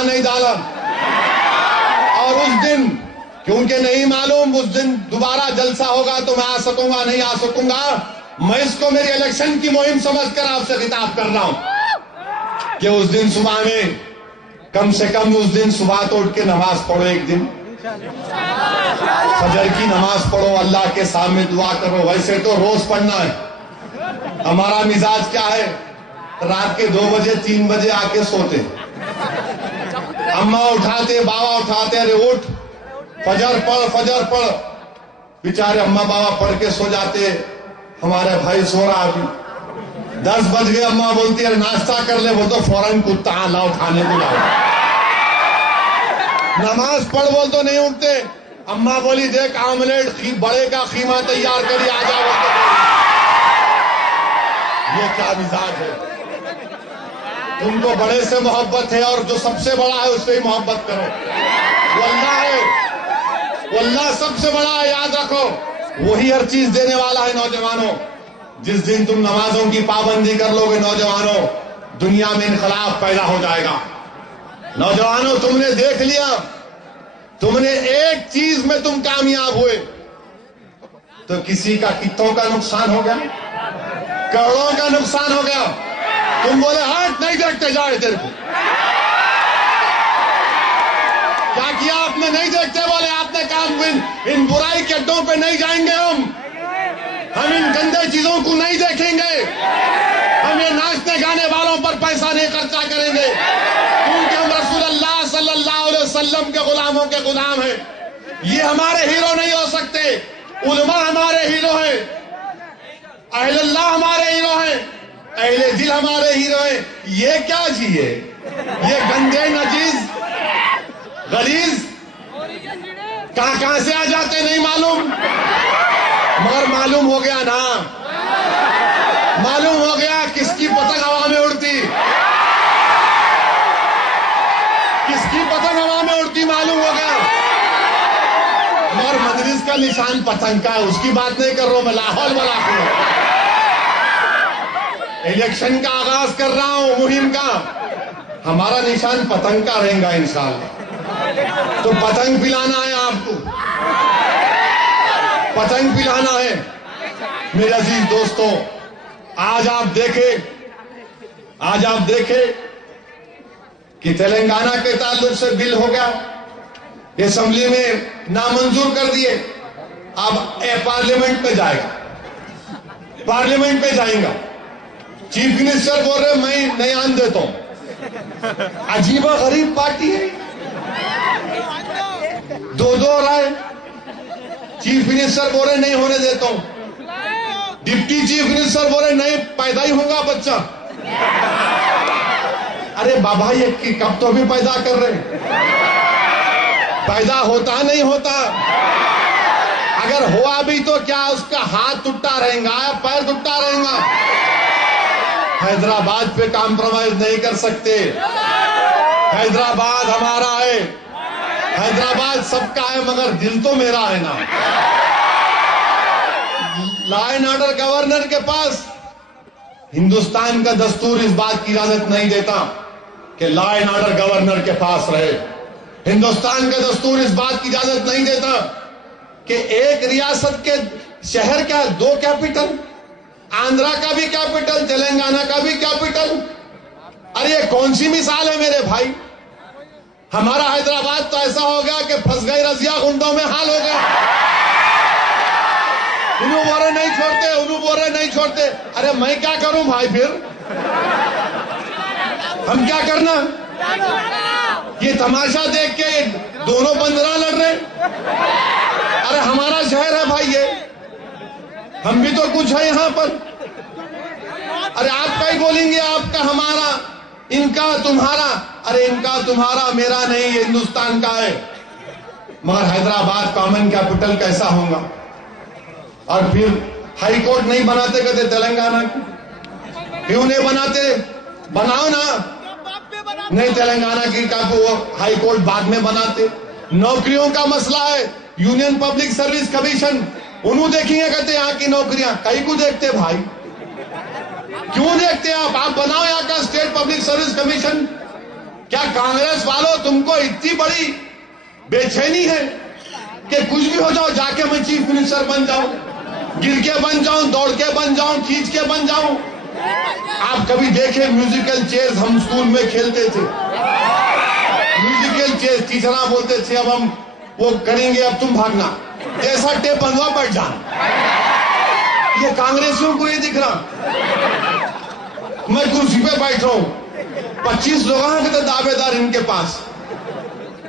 نہیں ڈالا اور اس دن کیونکہ نہیں معلوم اس دن دوبارہ جلسہ ہوگا تو میں آ سکوں گا نہیں آ سکوں گا. میں اس کو میری الیکشن کی مہم سمجھ کر آپ سے خطاب کر رہا ہوں کہ اس دن صبح میں کم سے کم اس دن صبح تو اٹھ کے نماز پڑھو. ایک دن فجر کی نماز پڑھو, اللہ کے سامنے دعا کرو. ویسے تو روز پڑھنا ہے. ہمارا مزاج کیا ہے, رات کے 2 بجے 3 بجے آ کے سوتے, اماں اٹھاتے بابا اٹھاتے, ارے اٹھ فجر پڑھ. بیچارے اماں بابا پڑھ کے سو جاتے, ہمارے بھائی سو رہا ابھی. 10 بج گئے, اماں بولتی ہے ناشتہ کر لے, وہ تو فوراً کتا لا اٹھانے کو لاؤ. نماز پڑھ بول تو نہیں اٹھتے. اماں بولی دیکھ آملیٹ بڑے کا خیمہ تیار کری, آ جاؤ. یہ کیا مزاج ہے؟ تم کو بڑے سے محبت ہے اور جو سب سے بڑا ہے اس سے ہی محبت کرو. وہ اللہ ہے, وہ اللہ سب سے بڑا ہے, یاد رکھو. وہی ہر چیز دینے والا ہے. نوجوانوں, جس دن تم نمازوں کی پابندی کر لو گے نوجوانوں, دنیا میں انقلاب پیدا ہو جائے گا. نوجوانوں, تم نے دیکھ لیا, تم نے ایک چیز میں تم کامیاب ہوئے تو کسی کا کتوں کا نقصان ہو گیا, کروڑوں کا نقصان ہو گیا. تم بولے ہٹ نہیں دیکھتے جائے تیرے کو. کیا کیا آپ نے؟ نہیں دیکھتے. بولے آپ نے کام ان برائی کے اڈوں پہ نہیں جائیں گے. ہم ان گندے چیزوں کو نہیں دیکھیں گے. ہم یہ ناچنے گانے والوں پر پیسہ نہیں خرچہ کریں گے, کیونکہ ہم رسول اللہ صلی اللہ علیہ وسلم کے غلاموں کے غلام ہیں. یہ ہمارے ہیرو نہیں ہو سکتے. علماء ہمارے ہیرو ہیں, اہل اللہ ہمارے ہیرو ہیں, اہل دل ہمارے ہیرو ہیں. یہ کیا چیئے, یہ گندے نجیز غلیظ کہاں سے آ جاتے نہیں معلوم, مگر معلوم ہو گیا نا, معلوم ہو گیا کس کی پتنگ ہوا میں اڑتی, کس کی پتنگ ہوا میں اڑتی معلوم ہو گیا. مگر مجلس کا نشان پتنگ کا ہے, اس کی بات نہیں کر رہا ہوں میں, لاہور والا ہوں. الیکشن کا آغاز کر رہا ہوں, مہم کا. ہمارا نشان پتنگ کا رہے گا انشاءاللہ. تو پتنگ پلانا ہے آپ کو, پتنگ پلانا ہے. میرے عزیز دوستوں, آج آپ دیکھیں کہ تلنگانہ کے تعلق سے بل ہو گیا, اسمبلی میں نامنظور کر دیے. اب پارلیمنٹ پہ جائے گا, پارلیمنٹ پہ جائیں گا. چیف منسٹر بول رہے میں نہیں آن دیتا ہوں. عجیب و غریب پارٹی ہے, 2 رائے. چیف منسٹر بول رہے نہیں ہونے دیتا ہوں, ڈپٹی چیف منسٹر بول رہے نہیں پیدا ہی ہوگا بچہ. ارے بابا یہ کب تو بھی پیدا کر رہے, پیدا ہوتا نہیں ہوتا. اگر ہوا بھی تو کیا اس کا ہاتھ ٹوٹا رہے گا یا پیر ٹوٹا رہے گا. حیدرآباد پہ کمپرومائز نہیں کر سکتے. حیدرآباد ہمارا ہے, حیدرآباد سب کا ہے, مگر دل تو میرا ہے نا. لا اینڈ آرڈر گورنر کے پاس ہندوستان کا دستور اس بات کی اجازت نہیں دیتا کہ لا اینڈ آرڈر گورنر کے پاس رہے. ہندوستان کا دستور اس بات کی اجازت نہیں دیتا کہ ایک ریاست کے شہر کا 2 کیپٹل, آندھرا کا بھی کیپٹل, تلنگانہ کا بھی کیپٹل. ارے یہ کون سی مثال ہے میرے بھائی. ہمارا حیدرآباد تو ایسا ہو گیا کہ پھنس گئی رضیہ گنڈوں میں حال ہو گیا. انہوں بورے نہیں چھوڑتے, انہوں بورے نہیں چھوڑتے. ارے میں کیا کروں بھائی, پھر ہم کیا کرنا. یہ تماشا دیکھ کے دونوں بندرا لڑ رہے. ارے ہمارا شہر ہے بھائی یہ, ہم بھی تو کچھ ہے یہاں پر. ارے آپ کا ہی بولیں گے, آپ کا ہمارا, ان کا تمہارا. ارے ان کا تمہارا میرا نہیں, یہ ہندوستان کا ہے. مگر حیدرآباد کامن کیپٹل کیسا ہوگا. اور پھر ہائی کورٹ نہیں بناتے کہتے تلنگانہ کی. کیوں نہیں بناتے, بناؤ نا. نہیں تلنگانہ کی ہائی کورٹ بعد میں بناتے. نوکریوں کا مسئلہ ہے, یونین پبلک سروس کمیشن, انہوں دیکھیں گے کہتے یہاں کی نوکریاں. کئی کو دیکھتے بھائی, کیوں دیکھتے آپ بناؤ یہاں کا اسٹیٹ پبلک سروس کمیشن. کیا کانگریس والوں تم کو اتنی بڑی بے چینی ہے کہ کچھ بھی ہو جاؤ جا کے میں چیف منسٹر بن جاؤں، گر کے بن جاؤں، دوڑ کے بن جاؤں، کھینچ کے بن جاؤں؟ آپ کبھی دیکھیں میوزیکل چیئرز ہم اسکول میں کھیلتے تھے، میوزیکل چیئرز ٹیچراں بولتے تھے اب ہم وہ کریں گے، اب تم بھاگنا، جیسا ٹیپ بنوا بیٹھ جانا۔ یہ کانگریسیوں کو یہ دکھ رہا، میں کرسی پہ بیٹھ رہا ہوں، 25 لوگاں کے دعوے دار ان کے پاس،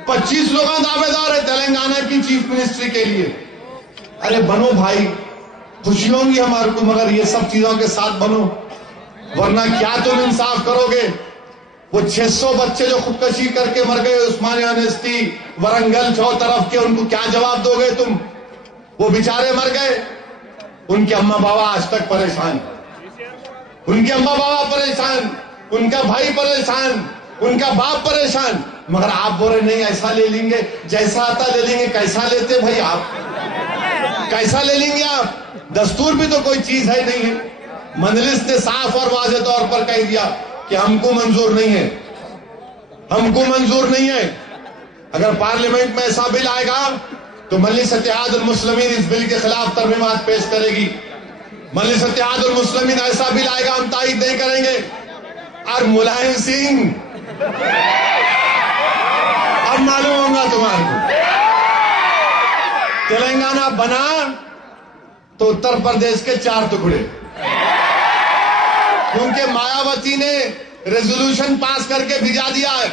25 لوگاں دعوے دار ہے تلنگانہ کی چیف منسٹری کے لیے۔ ارے بنو بھائی، خوشی ہوں گی ہمارے کو، مگر یہ سب چیزوں کے ساتھ بنو، ورنہ کیا تم انصاف کرو گے؟ وہ 600 بچے جو خودکشی کر کے مر گئے عثمانیہ یونیورسٹی ورنگل چو طرف کے، ان کو کیا جواب دو گے تم؟ وہ بیچارے مر گئے، ان کے اماں بابا آج تک پریشان، ان کے اماں بابا پریشان، ان کا بھائی پریشان، ان کا باپ پریشان، مگر آپ بول رہے نہیں ایسا لے لیں گے، جیسا آتا لے لیں گے۔ کیسا لیتے بھائی آپ؟ کیسا لے لیں گے آپ؟ دستور بھی تو کوئی چیز ہے نہیں ہے۔ مجلس نے صاف اور واضح طور پر کہہ دیا کہ ہم کو منظور نہیں ہے، ہم کو منظور نہیں ہے۔ اگر پارلیمنٹ میں ایسا بل آئے گا تو مجلس اتحاد المسلمین اس بل کے خلاف ترمیمات پیش کرے گی۔ مجلس اتحاد المسلمین ایسا بل آئے گا ہم تائید نہیں کریں گے۔ اور ملائم سنگھ اب معلوم ہوگا تمہارے کو، تلنگانہ بنا تو اتر پردیش کے 4 ٹکڑے، کیونکہ مایاوتی نے ریزولوشن پاس کر کے بھیجا دیا ہے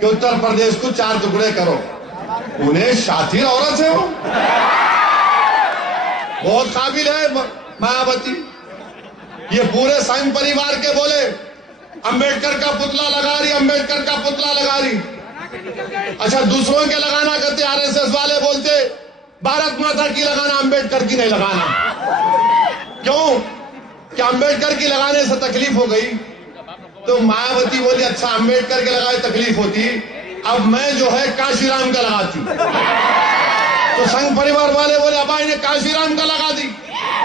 کہ اتر پردیش کو 4 ٹکڑے کرو۔ انہیں شاطر عورت ہے، وہ بہت قابل ہے مایاوتی۔ یہ پورے سنگھ پریوار کے بولے امبیڈکر کا پتلا لگا رہی، امبیڈکر کا پتلا لگا رہی۔ اچھا دوسروں کے لگانا کرتے، آر ایس ایس والے بولتے بھارت ماتا کی لگانا، امبیڈکر کی نہیں لگانا۔ کیوں کہ امبیڈکر کی لگانے سے تکلیف ہو گئی، تو مایاوتی بولی اچھا امبیڈکر کے لگائے تکلیف ہوتی، اب میں جو ہے کاشی رام کا لگاتی۔ تو سنگھ پریوار والے بولے ابا انہیں کاشی رام کا لگا دی،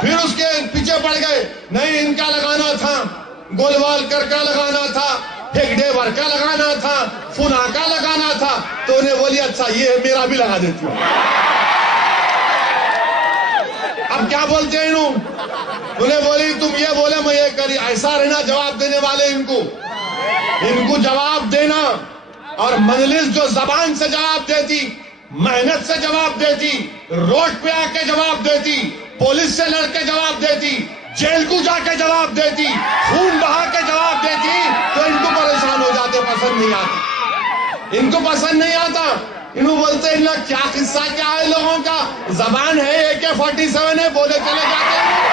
پھر اس کے پیچھے پڑ گئے نہیں ان کا لگانا تھا، گولوالکر کا لگانا تھا، ہیگڈیور کا لگانا تھا، فنا کا لگانا تھا، تو انہیں بولی اچھا یہ میرا بھی لگا دیتی ہوں۔ اب کیا بولتے ہیں انہیں بولی تم یہ بولے میں یہ کری، ایسا رہنا جواب دینے والے ان کو جواب دینا۔ اور مجلس جو زبان سے جواب دیتی، محنت سے جواب دیتی، روڈ پہ آ کے جواب دیتی، پولیس سے لڑ کے جواب دیتی، جیل کو جا کے جواب دیتی، خون بہا کے جواب دیتی، تو ان کو پریشان ہو جاتے، پسند نہیں آتا، ان کو پسند نہیں آتا۔ انہوں بولتے ہیں کیا قصہ کیا ہے لوگوں کا، زبان ہے AK-47 ہے، بولے چلے جاتے ہیں۔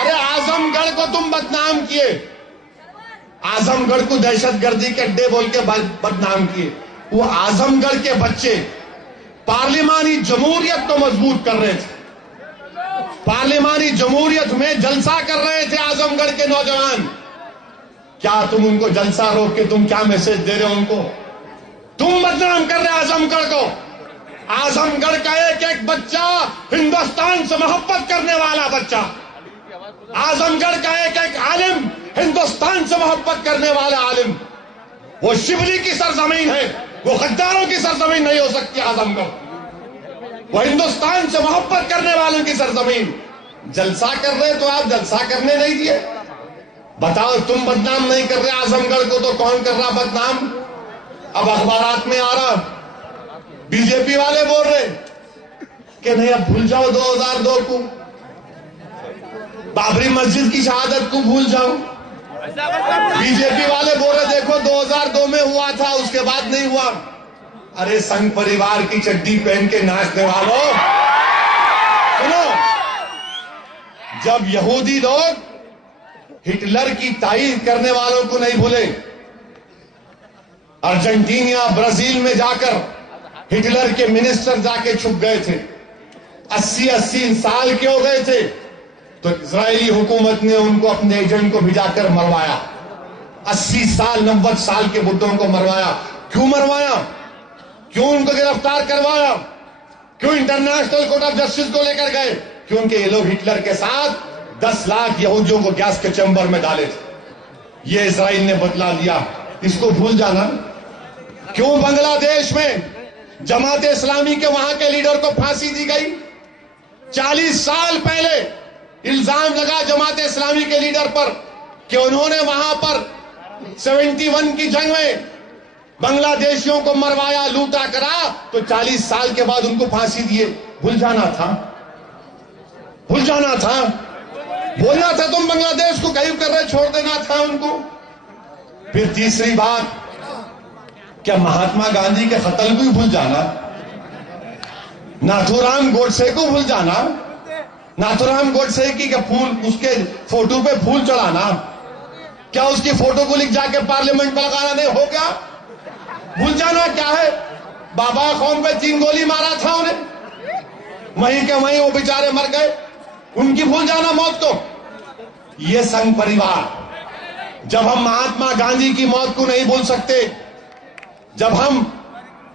ارے اعظم گڑھ کو تم بدنام کیے، اعظم گڑھ کو دہشت گردی کے اڈے بول کے بدنام کیے۔ وہ اعظم گڑھ کے بچے پارلیمانی جمہوریت کو مضبوط کر رہے تھے، پارلیمانی جمہوریت میں جلسہ کر رہے تھے اعظم گڑھ کے نوجوان۔ کیا تم ان کو جلسہ روک کے تم کیا میسج دے رہے ہو ان کو؟ تم بدنام کر رہے اعظم گڑھ کو۔ اعظم گڑھ کا ایک ایک بچہ ہندوستان سے محبت کرنے والا بچہ، اعظم گڑھ کا ایک ایک عالم ہندوستان سے محبت کرنے والا عالم۔ وہ شبلی کی سرزمین ہے، وہ غداروں کی سرزمین نہیں ہو سکتی اعظم گڑھ، وہ ہندوستان سے محبت کرنے والوں کی سرزمین۔ جلسہ کر رہے تو آپ جلسہ کرنے نہیں دیے؟ بتاؤ تم بدنام نہیں کر رہے اعظم گڑھ کو تو کون کر رہا بدنام؟ اب اخبارات میں آ رہا، بی جے پی والے بول رہے کہ نہیں اب بھول جاؤ 2002 کو، بابری مسجد کی شہادت کو بھول جاؤ۔ بی جے پی والے بول رہے دیکھو 2002 میں ہوا تھا، اس کے بعد نہیں ہوا۔ ارے سنگھ پریوار کی چڈی پہن کے ناچنے والوں سنو، جب یہودی لوگ ہٹلر کی تائید کرنے والوں کو نہیں بھولے، ارجنٹینا برازیل میں جا کر ہٹلر کے منسٹر جا کے چھپ گئے تھے، 80 سال کے ہو گئے تھے، تو اسرائیلی حکومت نے ان کو اپنے ایجنٹ کو بھیجا کر مروایا، 80 سال 90 سال کے بڈھوں کو مروایا۔ کیوں مروایا؟ کیوں ان کو گرفتار کروایا؟ کیوں انٹرنیشنل کورٹ آف جسٹس کو لے کر گئے؟ کیونکہ یہ لوگ ہٹلر کے ساتھ 10 لاکھ یہودیوں کو گیس کے چیمبر میں ڈالے تھے۔ یہ اسرائیل نے بتلا دیا، اس کو بھول جانا۔ کیوں بنگلہ دیش میں جماعت اسلامی کے وہاں کے لیڈر کو پھانسی دی گئی؟ 40 سال پہلے الزام لگا جماعت اسلامی کے لیڈر پر کہ انہوں نے وہاں پر 71 کی جنگ میں بنگلہ دیشیوں کو مروایا، لوٹا کرا، تو 40 سال کے بعد ان کو پھانسی دیے۔ بھول جانا تھا، بھول جانا تھا، بولنا تھا تم بنگلہ دیش کو غائب کر رہے، چھوڑ دینا تھا ان کو۔ پھر تیسری بات، کیا مہاتما گاندھی کے قتل کو بھول جانا؟ ناتھورام گوڈسے کو بھول جانا؟ ناتھورام گوڈسے کی کہ پھول، اس کے فوٹو پہ پھول چڑھانا، کیا اس کی فوٹو کو لکھ جا کے پارلیمنٹ میں لگانا نہیں ہو گیا؟ بھول جانا کیا ہے؟ بابا قوم پہ 3 گولی مارا تھا انہیں، وہیں کے وہیں وہ بیچارے مر گئے، ان کی بھول جانا موت کو؟ یہ سنگ پریوار، جب ہم مہاتما گاندھی کی موت کو نہیں بھول سکتے، جب ہم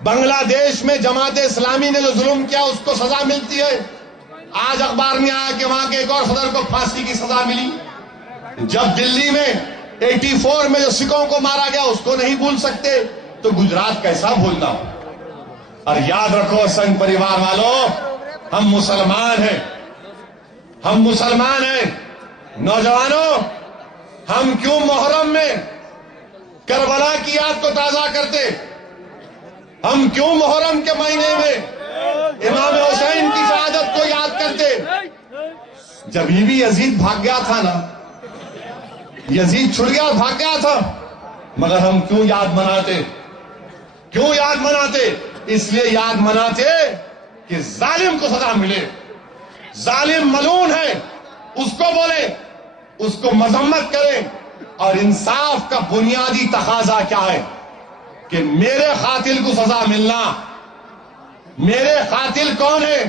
بنگلہ دیش میں جماعت اسلامی نے جو ظلم کیا اس کو سزا ملتی ہے، آج اخبار میں آیا کہ وہاں کے ایک اور صدر کو پھانسی کی سزا ملی، جب دلی میں 84 میں جو سکھوں کو مارا گیا اس کو نہیں بھول سکتے، تو گجرات کیسا بھولنا؟ اور یاد رکھو سنگ پریوار والوں، ہم مسلمان ہیں، ہم مسلمان ہیں۔ نوجوانوں، ہم کیوں محرم میں کربلا کی یاد کو تازہ کرتے؟ ہم کیوں محرم کے مہینے میں امام حسین کی شہادت کو یاد کرتے؟ جب یہ بھی یزید بھاگ گیا تھا نا، یزید چھڑ گیا، بھاگ گیا تھا، مگر ہم کیوں یاد مناتے؟ کیوں یاد مناتے؟ اس لیے یاد مناتے کہ ظالم کو سزا ملے۔ ظالم ملعون ہے، اس کو بولے، اس کو مذمت کریں۔ اور انصاف کا بنیادی تقاضا کیا ہے؟ کہ میرے قاتل کو سزا ملنا۔ میرے قاتل کون ہے؟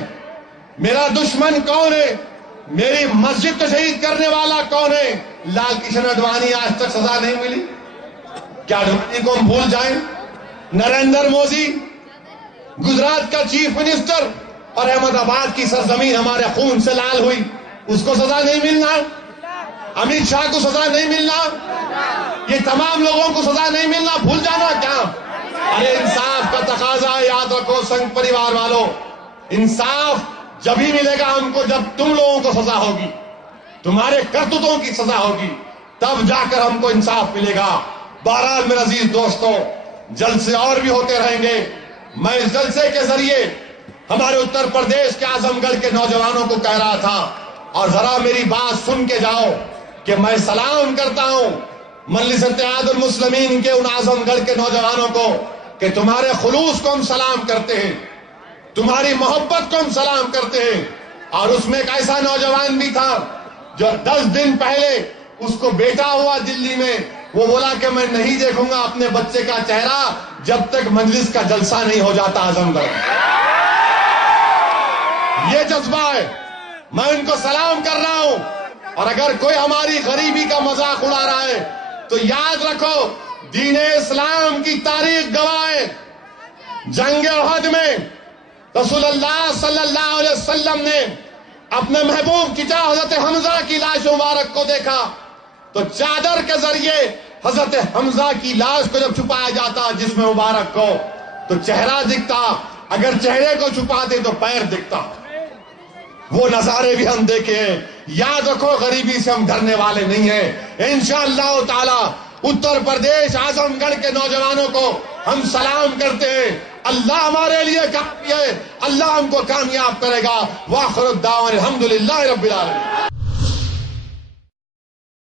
میرا دشمن کون ہے؟ میری مسجد کو شہید کرنے والا کون ہے؟ لال کشن اڈوانی آج تک سزا نہیں ملی۔ کیا اڈوانی کو ہم بھول جائیں؟ نریندر مودی گجرات کا چیف منسٹر اور احمد آباد کی سرزمین ہمارے خون سے لال ہوئی، اس کو سزا نہیں ملنا؟ امت شاہ کو سزا نہیں ملنا؟ یہ تمام لوگوں کو سزا نہیں ملنا؟ بھول جانا کیا؟ ارے انصاف کا تقاضا ہے، یاد رکھو سنگ پریوار والوں، انصاف جب ہی ملے گا ہم کو جب تم لوگوں کو سزا ہوگی، تمہارے کرتوتوں کی سزا ہوگی، تب جا کر ہم کو انصاف ملے گا۔ بہرحال میرے عزیز دوستوں، جلسے اور بھی ہوتے رہیں گے۔ میں اس جلسے کے ذریعے ہمارے اتر پردیش کے اعظم گڑھ کے نوجوانوں کو کہہ رہا تھا، اور ذرا میری بات سن کے جاؤ، کہ میں سلام کرتا ہوں مجلس اتحاد المسلمین کے ان اعظم گڑھ کے نوجوانوں کو کہ تمہارے خلوص کو ہم سلام کرتے ہیں، تمہاری محبت کو ہم سلام کرتے ہیں۔ اور اس میں ایک ایسا نوجوان بھی تھا جو 10 دن پہلے اس کو بیٹا ہوا دلی میں، وہ بولا کہ میں نہیں دیکھوں گا اپنے بچے کا چہرہ جب تک مجلس کا جلسہ نہیں ہو جاتا اعظم گڑھ۔ یہ جذبہ ہے، میں ان کو سلام کر رہا ہوں۔ اور اگر کوئی ہماری غریبی کا مذاق اڑا رہا ہے تو یاد رکھو، دین اسلام کی تاریخ گواہ ہے، جنگ احد میں رسول اللہ صلی اللہ علیہ وسلم نے اپنے محبوب چچا حضرت حمزہ کی لاش مبارک کو دیکھا تو چادر کے ذریعے حضرت حمزہ کی لاش کو جب چھپایا جاتا جسم مبارک کو تو چہرہ دکھتا، اگر چہرے کو چھپاتے تو پیر دکھتا۔ وہ نظارے بھی ہم دیکھے ہیں۔ یاد رکھو، غریبی سے ہم ڈرنے والے نہیں ہیں۔ انشاءاللہ تعالی اتر پردیش اعظم گڑھ کے نوجوانوں کو ہم سلام کرتے ہیں۔ اللہ ہمارے لیے کافی ہے، اللہ ہم کو کامیاب کرے گا۔ وآخر الدعوانا الحمدللہ رب العالمین۔